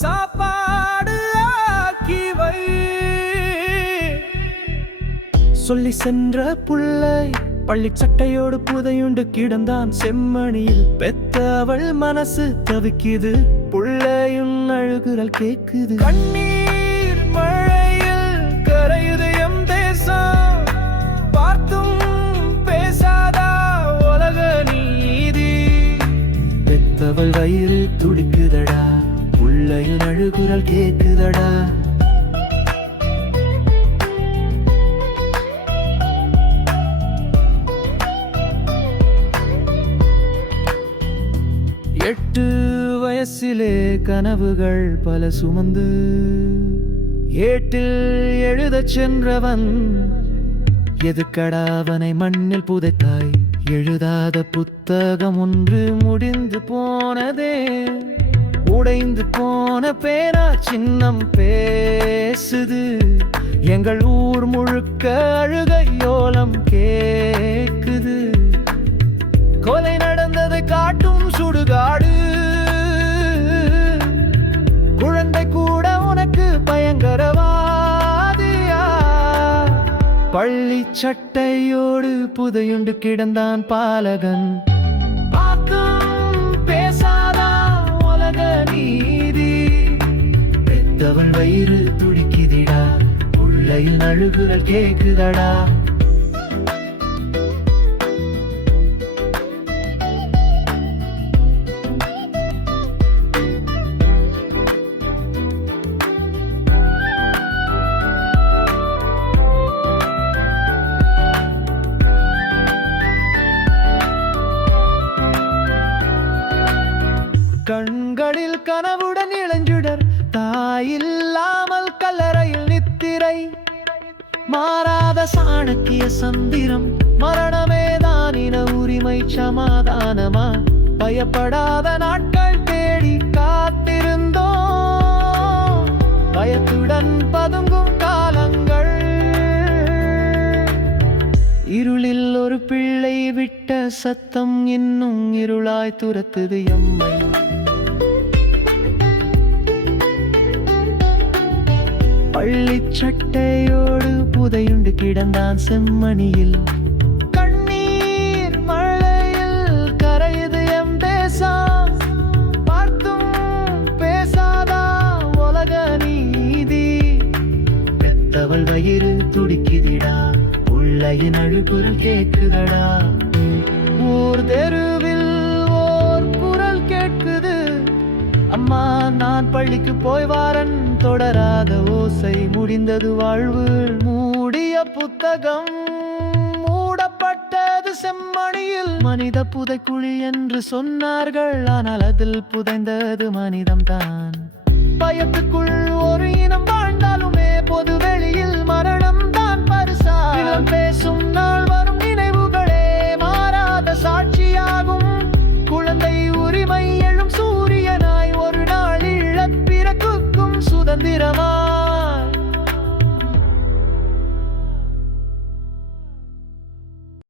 சாப்பாடு ஆக்கி வை. சொல்லி சென்ற புள்ளை பள்ளி சட்டையோடு புதையுண்டு கிடந்தான் செம்மணியில். பெத்தவள் மனசு தவிக்குது புள்ளையும் அழுகுரல் கேக்குது. கண்ணீர் மழையில் கரையுதயம் தேசம் பார்த்தும் பேசாதா உலக நீதி. பெத்தவள் வயிறு துடிக்குதடா மூளையில் அழுகுரல் கேட்குதடா எட்டு வயசிலே கனவுகள் பல சுமந்து ஏட்டில் எழுதச் சென்றவன் எதுக்கடா அவனை மண்ணில் புதைத்தாய். எழுதாத புத்தகம் ஒன்று முடிந்து போனதே உடைந்து போ போன பேரா சின்னம் பேசுது. எங்கள் ஊர் முழுக்க அழுகையோலம் கேக்குது. கொலை நடந்தது காட்டும் சுடுகாடு. குழந்தை கூட உனக்கு பயங்கரவாதியா? பள்ளி சட்டையோடு புதையுண்டு கிடந்தான் பாலகன். வயிறு துடிக்குதிடா. உள்ளையில் நழுகுரல் கேக்குதடா. கண்களில் கனவுடன் இளஞ்சுடர். தாயில்லாமல் கல்லறையில் நித்திரை. மாறாத சாணக்கிய சந்திரம் மரணமேதான் இன உரிமை சமாதானமா? பயப்படாத நாட்கள் தேடி காத்திருந்தோம். பயத்துடன் பதுங்கும் காலங்கள். இருளில் ஒரு பிள்ளை விட்ட சத்தம் இன்னும் இருளாய் துரத்துது எம்மை. பள்ளி சட்டையோடு புதையுண்டு கிடந்தான் செம்மணியில். கண்ணீர் மழையில் கரையுது எம் தேசம் பார்த்தும் பேசாதா உலக நீதி. பெத்தவள் வயிறு துடிக்குதிடா. உள்ளையின் அழுகுரல் கேட்குதடா ஊர் தெருவில் ஓர் குரல் கேட்குது. அம்மா நான் பள்ளிக்கு போய் வாரன் தொடர. முடியாத ஓசை முடிந்தது வாழ்வு மூடிய புத்தகம். மூடப்பட்டது செம்மணியில். மனித புதைக்குழி என்று சொன்னார்கள் ஆனால் அதில் புதைந்தது மனிதம்தான். பயத்துக்குள்